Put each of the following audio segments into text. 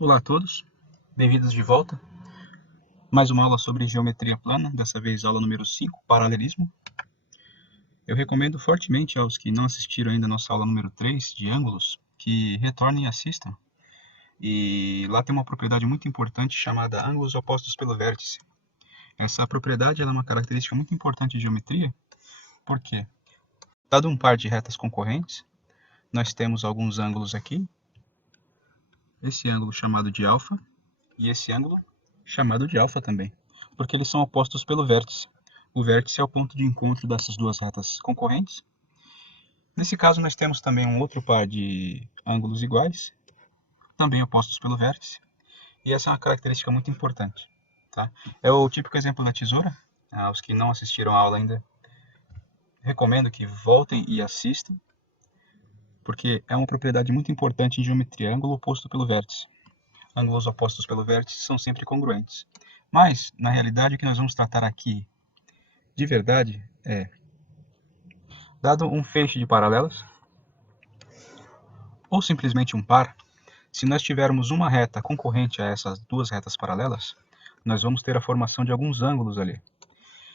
Olá a todos, bem-vindos de volta. Mais uma aula sobre geometria plana, dessa vez aula número 5, paralelismo. Eu recomendo fortemente aos que não assistiram ainda a nossa aula número 3, de ângulos, que retornem e assistam. E lá tem uma propriedade muito importante chamada ângulos opostos pelo vértice. Essa propriedade é uma característica muito importante de geometria, porque, dado um par de retas concorrentes, nós temos alguns ângulos aqui, esse ângulo chamado de alfa, e esse ângulo chamado de alfa também, porque eles são opostos pelo vértice. O vértice é o ponto de encontro dessas duas retas concorrentes. Nesse caso, nós temos também um outro par de ângulos iguais, também opostos pelo vértice, e essa é uma característica muito importante. Tá? É o típico exemplo da tesoura. Os que não assistiram a aula ainda, recomendo que voltem e assistam, porque é uma propriedade muito importante em geometria, ângulo oposto pelo vértice. Ângulos opostos pelo vértice são sempre congruentes. Mas, na realidade, o que nós vamos tratar aqui de verdade é, dado um feixe de paralelas, ou simplesmente um par, se nós tivermos uma reta concorrente a essas duas retas paralelas, nós vamos ter a formação de alguns ângulos ali.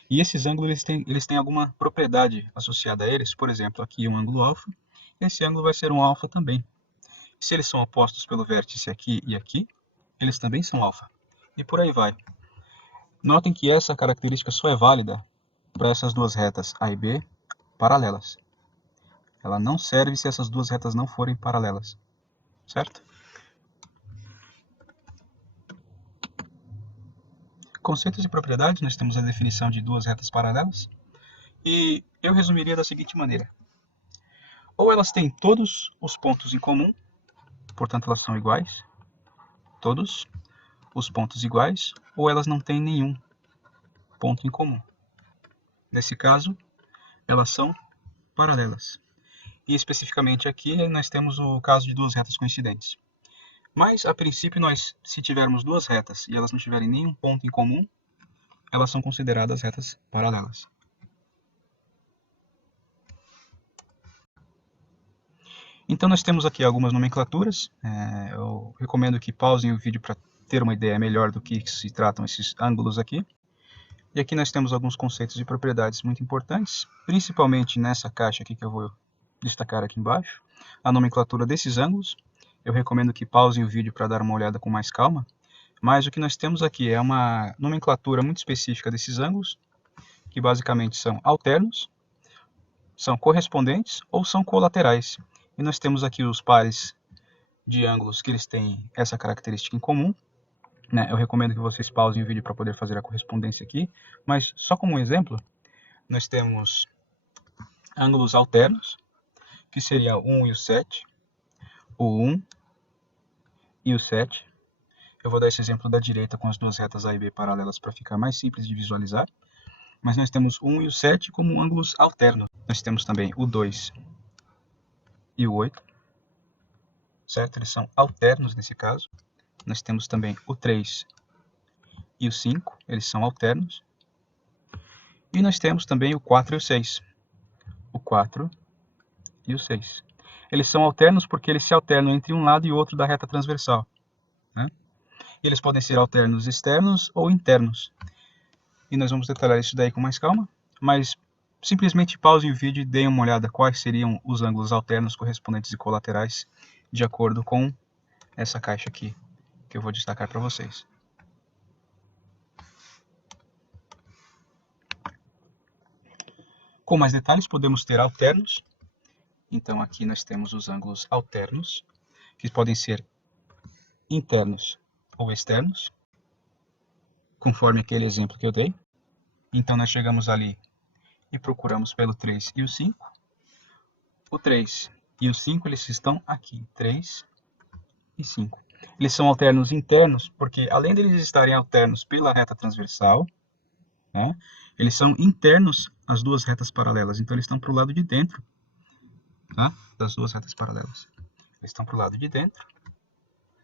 E esses ângulos eles têm alguma propriedade associada a eles. Por exemplo, aqui um ângulo alfa, esse ângulo vai ser um alfa também. Se eles são opostos pelo vértice aqui e aqui, eles também são alfa. E por aí vai. Notem que essa característica só é válida para essas duas retas A e B paralelas. Ela não serve se essas duas retas não forem paralelas, certo? Conceitos e propriedades, nós temos a definição de duas retas paralelas, e eu resumiria da seguinte maneira. Ou elas têm todos os pontos em comum, portanto elas são iguais, todos os pontos iguais, ou elas não têm nenhum ponto em comum. Nesse caso, elas são paralelas. E especificamente aqui nós temos o caso de duas retas coincidentes. Mas, a princípio, se tivermos duas retas e elas não tiverem nenhum ponto em comum, elas são consideradas retas paralelas. Então, nós temos aqui algumas nomenclaturas. Eu recomendo que pausem o vídeo para ter uma ideia melhor do que se tratam esses ângulos aqui. E aqui nós temos alguns conceitos e propriedades muito importantes, principalmente nessa caixa aqui que eu vou destacar aqui embaixo, a nomenclatura desses ângulos. Eu recomendo que pausem o vídeo para dar uma olhada com mais calma, mas o que nós temos aqui é uma nomenclatura muito específica desses ângulos, que basicamente são alternos, são correspondentes ou são colaterais. E nós temos aqui os pares de ângulos que eles têm essa característica em comum. Eu recomendo que vocês pausem o vídeo para poder fazer a correspondência aqui, mas só como um exemplo, nós temos ângulos alternos, que seria o 1 e o 7, o 1 e o 7. Eu vou dar esse exemplo da direita com as duas retas A e B paralelas para ficar mais simples de visualizar. Mas nós temos o 1 e o 7 como ângulos alternos. Nós temos também o 2 e o 8, certo? Eles são alternos nesse caso. Nós temos também o 3 e o 5, eles são alternos. E nós temos também o 4 e o 6. O 4 e o 6. Eles são alternos porque eles se alternam entre um lado e outro da reta transversal. Eles podem ser alternos externos ou internos. E nós vamos detalhar isso daí com mais calma, mas simplesmente pausem o vídeo e deem uma olhada quais seriam os ângulos alternos, correspondentes e colaterais de acordo com essa caixa aqui, que eu vou destacar para vocês. Com mais detalhes, podemos ter alternos. Então aqui nós temos os ângulos alternos, que podem ser internos ou externos, conforme aquele exemplo que eu dei. Então nós chegamos ali e procuramos pelo 3 e o 5. O 3 e o 5 eles estão aqui, 3 e 5. Eles são alternos internos porque, além deles estarem alternos pela reta transversal, eles são internos às duas retas paralelas. Então eles estão para o lado de dentro das duas retas paralelas. Eles estão para o lado de dentro.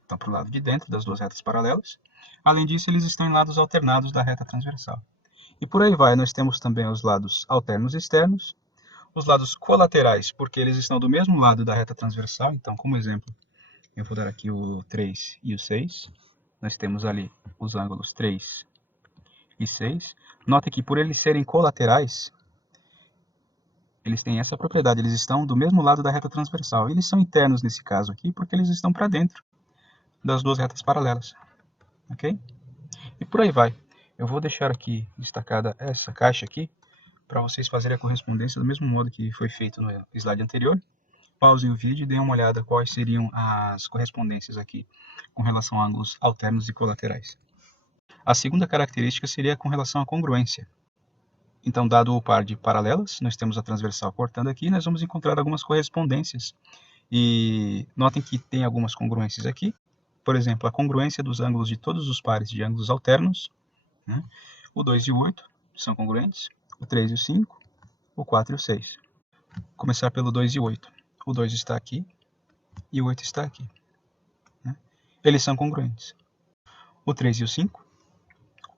Estão para o lado de dentro das duas retas paralelas. Além disso, eles estão em lados alternados da reta transversal. E por aí vai, nós temos também os lados alternos externos, os lados colaterais, porque eles estão do mesmo lado da reta transversal. Então, como exemplo, Eu vou dar aqui o 3 e o 6. Nós temos ali os ângulos 3 e 6. Note que por eles serem colaterais, eles têm essa propriedade, eles estão do mesmo lado da reta transversal. Eles são internos nesse caso aqui, porque eles estão para dentro das duas retas paralelas, ok? E por aí vai. Eu vou deixar aqui destacada essa caixa aqui, para vocês fazerem a correspondência do mesmo modo que foi feito no slide anterior. Pausem o vídeo e deem uma olhada quais seriam as correspondências aqui com relação a ângulos alternos e colaterais. A segunda característica seria com relação à congruência. Então, dado o par de paralelas, nós temos a transversal cortando aqui, nós vamos encontrar algumas correspondências. E notem que tem algumas congruências aqui. Por exemplo, a congruência dos ângulos de todos os pares de ângulos alternos, né? O 2 e o 8 são congruentes, o 3 e o 5, o 4 e o 6. Começar pelo 2 e o 8. O 2 está aqui e o 8 está aqui, né? Eles são congruentes. O 3 e o 5,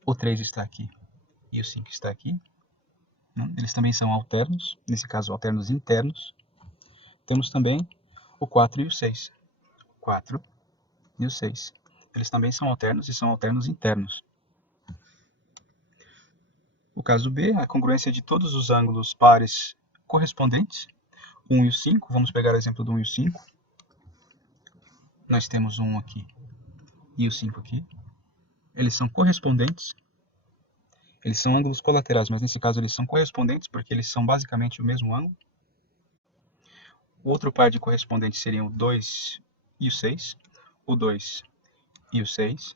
o 3 está aqui e o 5 está aqui, né? Eles também são alternos, nesse caso alternos internos. Temos também o 4 e o 6. O 4 e o 6. Eles também são alternos e são alternos internos. O caso B, a congruência de todos os ângulos pares correspondentes. 1 e o 5, vamos pegar o exemplo do 1 e o 5. Nós temos o 1 aqui e o 5 aqui. Eles são correspondentes. Eles são ângulos colaterais, mas nesse caso eles são correspondentes porque eles são basicamente o mesmo ângulo. O outro par de correspondentes seriam o 2 e o 6. O 2 e o 6.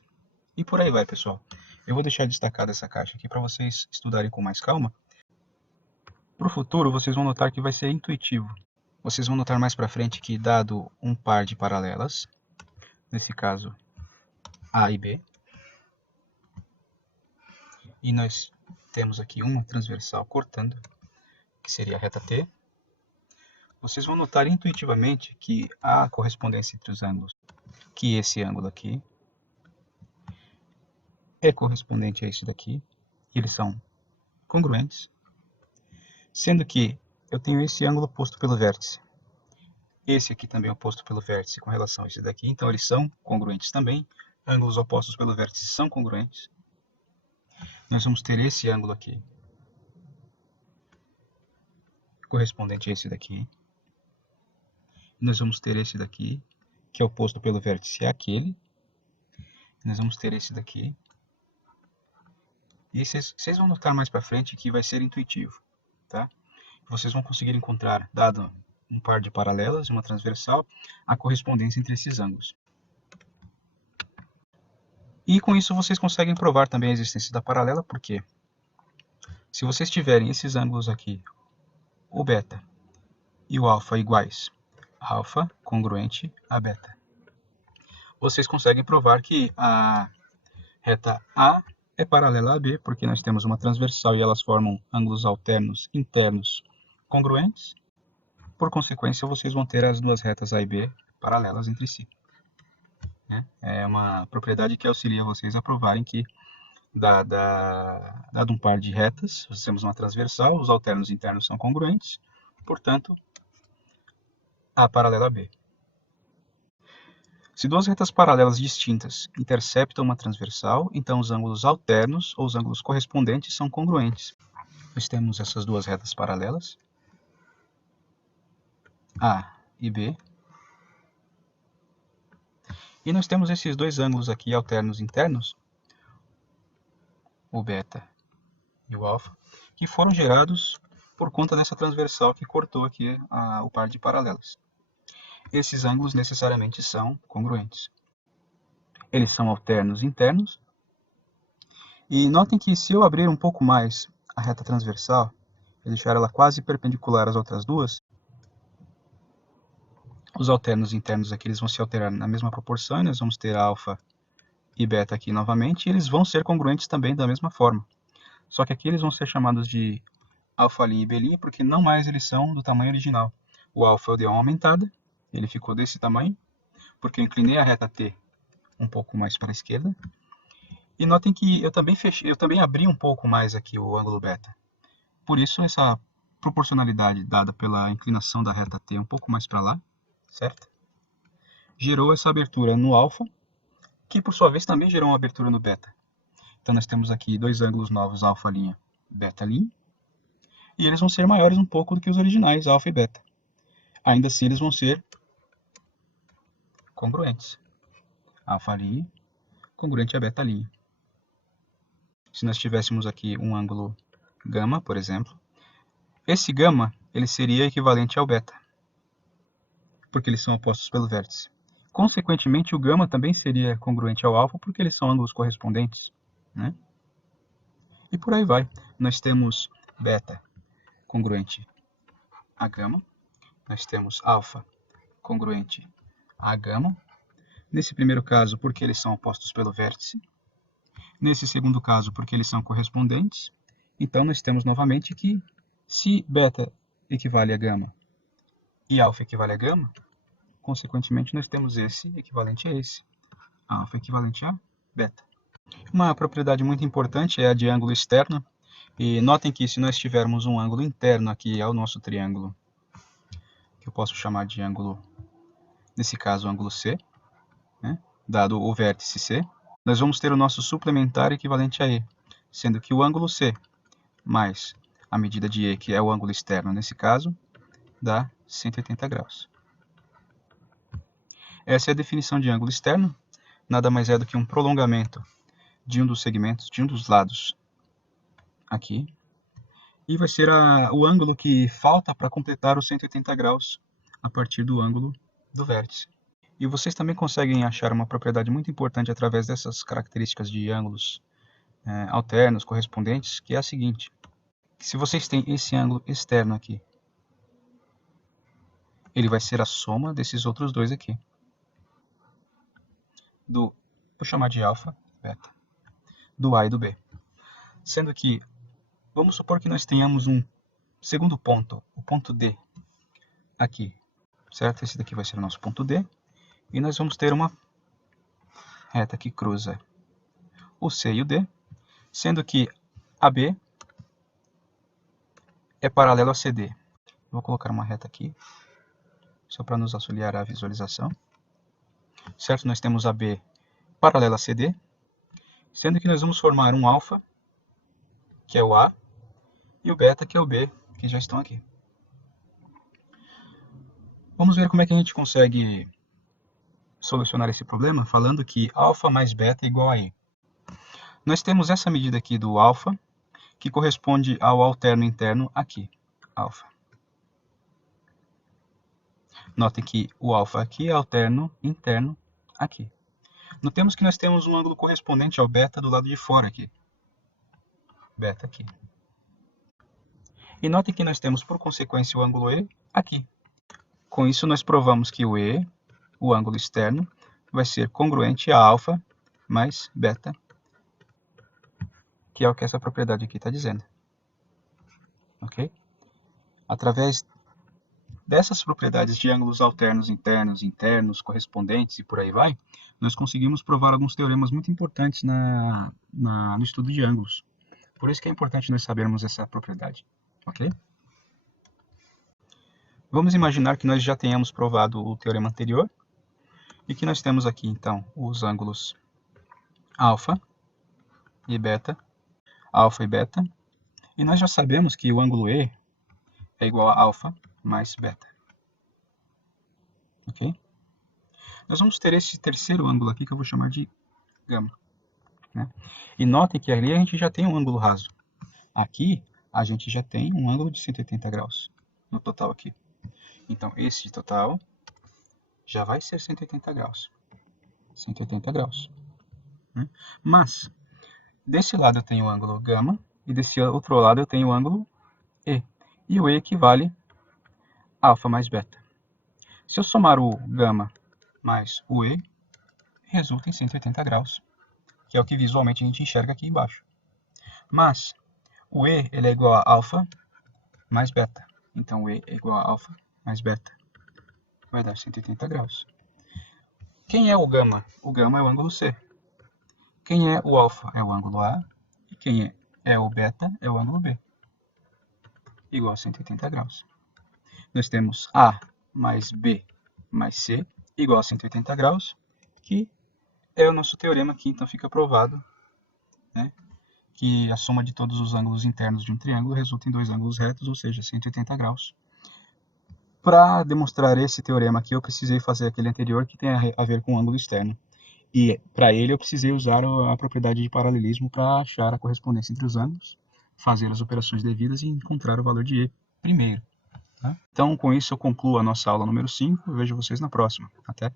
E por aí vai, pessoal. Eu vou deixar destacada essa caixa aqui para vocês estudarem com mais calma. Para o futuro, vocês vão notar que vai ser intuitivo. Vocês vão notar mais para frente que, dado um par de paralelas, nesse caso A e B, e nós temos aqui uma transversal cortando, que seria a reta T, vocês vão notar intuitivamente que há correspondência entre os ângulos, que esse ângulo aqui é correspondente a isso daqui, e eles são congruentes, sendo que eu tenho esse ângulo posto pelo vértice. Esse aqui também é oposto pelo vértice com relação a esse daqui, então eles são congruentes também. Ângulos opostos pelo vértice são congruentes. Nós vamos ter esse ângulo aqui, correspondente a esse daqui. Nós vamos ter esse daqui, que é oposto pelo vértice àquele. Nós vamos ter esse daqui. E vocês vão notar mais para frente que vai ser intuitivo, tá? Vocês vão conseguir encontrar, dado um par de paralelas e uma transversal, a correspondência entre esses ângulos. E com isso vocês conseguem provar também a existência da paralela, porque se vocês tiverem esses ângulos aqui, o beta e o alfa iguais, alfa congruente a beta, vocês conseguem provar que a reta A é paralela a B, porque nós temos uma transversal e elas formam ângulos alternos internos congruentes. Por consequência, vocês vão ter as duas retas A e B paralelas entre si. É uma propriedade que auxilia vocês a provarem que, dado um par de retas, nós temos uma transversal, os alternos internos são congruentes, portanto, A paralela a B. Se duas retas paralelas distintas interceptam uma transversal, então os ângulos alternos ou os ângulos correspondentes são congruentes. Nós temos essas duas retas paralelas, A e B. E nós temos esses dois ângulos aqui alternos internos, o beta e o alfa, que foram gerados por conta dessa transversal que cortou aqui o par de paralelas. Esses ângulos necessariamente são congruentes. Eles são alternos internos. E notem que se eu abrir um pouco mais a reta transversal e deixar ela quase perpendicular às outras duas, os alternos internos aqui eles vão se alterar na mesma proporção, e nós vamos ter alfa e beta aqui novamente, e eles vão ser congruentes também da mesma forma. Só que aqui eles vão ser chamados de alfa ali e b', porque não mais eles são do tamanho original. O alfa eu dei uma aumentada, ele ficou desse tamanho, porque eu inclinei a reta T um pouco mais para a esquerda. E notem que eu também abri um pouco mais aqui o ângulo beta. Por isso essa proporcionalidade dada pela inclinação da reta T um pouco mais para lá, certo? gerou essa abertura no alfa, que por sua vez também gerou uma abertura no beta. Então nós temos aqui dois ângulos novos, alfa', beta', e eles vão ser maiores um pouco do que os originais, alfa e beta. Ainda assim eles vão ser congruentes. Alfa' congruente a beta'. Se nós tivéssemos aqui um ângulo gama, por exemplo, esse gama ele seria equivalente ao beta, porque eles são opostos pelo vértice. Consequentemente, o gama também seria congruente ao alfa, porque eles são ângulos correspondentes, né? E por aí vai. Nós temos beta congruente a gama, nós temos alfa congruente a gama. Nesse primeiro caso, porque eles são opostos pelo vértice. Nesse segundo caso, porque eles são correspondentes. Então, nós temos novamente que, se beta equivale a gama e alfa equivale a gama, consequentemente, nós temos esse equivalente a esse, alfa equivalente a beta. Uma propriedade muito importante é a de ângulo externo. E notem que se nós tivermos um ângulo interno aqui ao nosso triângulo, que eu posso chamar de ângulo, nesse caso, o ângulo C, né, dado o vértice C, nós vamos ter o nosso suplementar equivalente a E, sendo que o ângulo C mais a medida de E, que é o ângulo externo nesse caso, dá 180 graus. Essa é a definição de ângulo externo, nada mais é do que um prolongamento de um dos segmentos, de um dos lados aqui, e vai ser o ângulo que falta para completar os 180 graus a partir do ângulo do vértice. E vocês também conseguem achar uma propriedade muito importante através dessas características de ângulos alternos, correspondentes, que é a seguinte: que se vocês têm esse ângulo externo aqui, ele vai ser a soma desses outros dois aqui. Vou chamar de alfa, beta, do A e do B. Sendo que, vamos supor que nós tenhamos um segundo ponto, o ponto D, aqui, certo? Esse daqui vai ser o nosso ponto D. E nós vamos ter uma reta que cruza o C e o D, sendo que AB é paralelo a CD. Vou colocar uma reta aqui, só para nos auxiliar a visualização. Certo? Nós temos AB paralelo a CD, sendo que nós vamos formar um alfa, que é o A, e o beta, que é o B, que já estão aqui. Vamos ver como é que a gente consegue solucionar esse problema falando que alfa mais beta é igual a E. Nós temos essa medida aqui do alfa, que corresponde ao alterno interno aqui, alfa. Notem que o alfa aqui é alterno interno aqui. Notemos que nós temos um ângulo correspondente ao beta do lado de fora aqui. Beta aqui. E notem que nós temos, por consequência, o ângulo E aqui. Com isso, nós provamos que o E, o ângulo externo, vai ser congruente a alfa mais beta, que é o que essa propriedade aqui está dizendo. Ok? Através dessas propriedades de ângulos alternos, internos, correspondentes e por aí vai, nós conseguimos provar alguns teoremas muito importantes no estudo de ângulos. Por isso que é importante nós sabermos essa propriedade. Ok? Vamos imaginar que nós já tenhamos provado o teorema anterior e que nós temos aqui, então, os ângulos alfa e beta, e nós já sabemos que o ângulo E é igual a alfa mais beta. Ok? Nós vamos ter esse terceiro ângulo aqui que eu vou chamar de gama. Né? E notem que ali a gente já tem um ângulo raso. Aqui a gente já tem um ângulo de 180 graus no total aqui. Então esse total já vai ser 180 graus. 180 graus. Né? Mas desse lado eu tenho o ângulo gama e desse outro lado eu tenho o ângulo E. E o E equivale a alfa mais beta. Se eu somar o gama mais o E, resulta em 180 graus, que é o que visualmente a gente enxerga aqui embaixo. Mas o E ele é igual a alfa mais beta. Então o E é igual a alfa mais beta. Vai dar 180 graus. Quem é o gama? O gama é o ângulo C. Quem é o alfa? É o ângulo A. E quem é o beta? É o ângulo B. Igual a 180 graus. Nós temos A mais B mais C igual a 180 graus, que é o nosso teorema aqui, então fica provado, né, que a soma de todos os ângulos internos de um triângulo resulta em dois ângulos retos, ou seja, 180 graus. Para demonstrar esse teorema aqui, eu precisei fazer aquele anterior que tem a ver com o ângulo externo. E para ele eu precisei usar a propriedade de paralelismo para achar a correspondência entre os ângulos, fazer as operações devidas e encontrar o valor de E primeiro. Tá? Então, com isso eu concluo a nossa aula número 5. Eu vejo vocês na próxima. Até!